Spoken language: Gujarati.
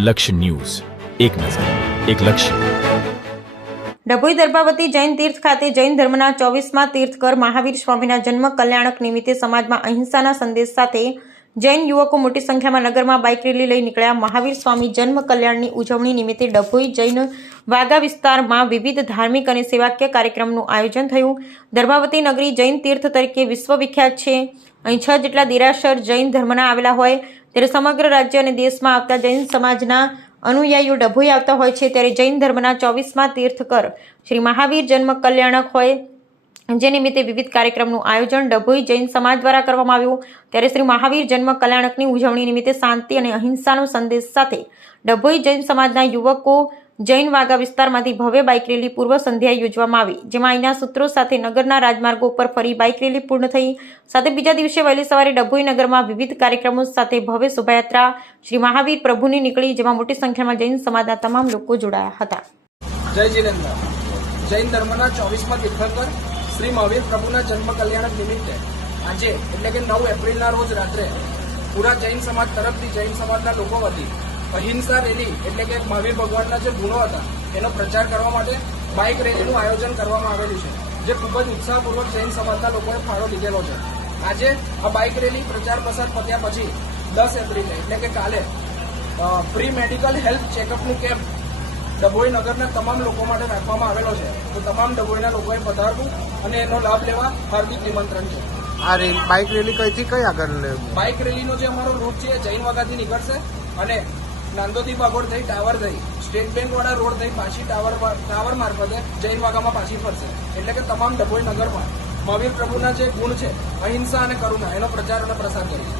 લક્ષ્ય ન્યૂઝ, એક નજર, એક લક્ષ્ય. ડભોઈ દર્ભાવતી જૈન તીર્થ ખાતે જૈન ધર્મના 24મા તીર્થકર મહાવીર સ્વામીના જન્મ કલ્યાણક નિમિત્તે સમાજમાં અહિંસાના સંદેશ સાથે જૈન યુવકો મોટી સંખ્યામાં નગરમાં બાઇક રેલી લઈ નીકળ્યા. મહાવીર સ્વામી જન્મ કલ્યાણની ઉજવણી નિમિત્તે ડભોઈ જૈન વાગા વિસ્તારમાં વિવિધ ધાર્મિક અને સેવાકીય કાર્યક્રમનું આયોજન થયું. દર્ભાવતી નગરી જૈન તીર્થ તરીકે વિશ્વવિખ્યાત છે. અહીં 6 જેટલા દેરાસર જૈન ધર્મના આવેલા હોય ત્યારે સમગ્ર રાજ્ય અને દેશમાં આવતા જૈન સમાજના અનુયાયીઓ ડભોઈ આવતા હોય છે. ત્યારે જૈન ધર્મના 24મા તીર્થકર શ્રી મહાવીર જન્મ કલ્યાણક હોય જે નિમિત્તે વિવિધ કાર્યક્રમનું આયોજન ડભોઈ જૈન સમાજ દ્વારા કરવામાં આવ્યું. ત્યારે શ્રી મહાવીર જન્મ કલ્યાણકની ઉજવણી નિમિત્તે શાંતિ અને અહિંસાનો સંદેશ સાથે ડભોઈ જૈન સમાજના યુવકો જૈન વાગા વિસ્તારમાંથી ભવ્ય બાઇક રેલી પૂર્વ સંધ્યાએ યોજવામાં આવી, જેમાં અહીંના સૂત્રો સાથે નગરના રાજમાર્ગો ઉપર ફરી બાઇક રેલી પૂર્ણ થઈ. સાથે બીજા દિવસે વહેલી સવારે ડભોઈ નગરમાં વિવિધ કાર્યક્રમો સાથે ભવ્ય શોભાયાત્રા શ્રી મહાવીર પ્રભુની નીકળી, જેમાં મોટી સંખ્યામાં જૈન સમાજના તમામ લોકો જોડાયા હતા. જય જિનેન્દ્ર. જૈન ધર્મના 24મા તીર્થંકર શ્રી મહાવીર પ્રભુના જન્મ કલ્યાણક નિમિત્તે આજે એટલે કે 9 એપ્રિલના રોજ રાત્રે પૂરા જૈન સમાજ તરફથી જૈન સમાજના લોકો વતી અહિંસા રેલી એટલે કે મહાવીર ભગવાનના જે ગુણો હતા એનો પ્રચાર કરવા માટે બાઇક રેલીનું આયોજન કરવામાં આવેલું છે, જે ખૂબ જ ઉત્સાહપૂર્વક જૈન સમાજના લોકોએ ફાળો લીધેલો છે. આજે આ બાઇક રેલી પ્રચાર પ્રસાર પત્યા પછી 10 એપ્રિલે એટલે કે કાલે ફ્રી મેડિકલ હેલ્થ ચેકઅપનું કેમ્પ ડભોઈ નગરના તમામ લોકો માટે રાખવામાં આવેલો છે. તો તમામ ડભોઈના લોકોએ પધારવું અને એનો લાભ લેવા હાર્દિક નિમંત્રણ છે. આ બાઇક રેલી કઈથી કઈ આગળ બાઇક રેલીનો જે અમારો રૂટ છે જૈન વાગાથી નીકળશે અને નાંદોદી બાગોળ થઈ ટાવર થઈ સ્ટેટ બેંક વાળા રોડ થઈ પાછી ટાવર મારફતે જૈન વાગામાં પાછી ફરશે. એટલે કે તમામ ડભોઈ નગરમાં મહાવીર પ્રભુના જે ગુણ છે અહિંસા અને કરુણા એનો પ્રચાર અને પ્રસાર કરીશું.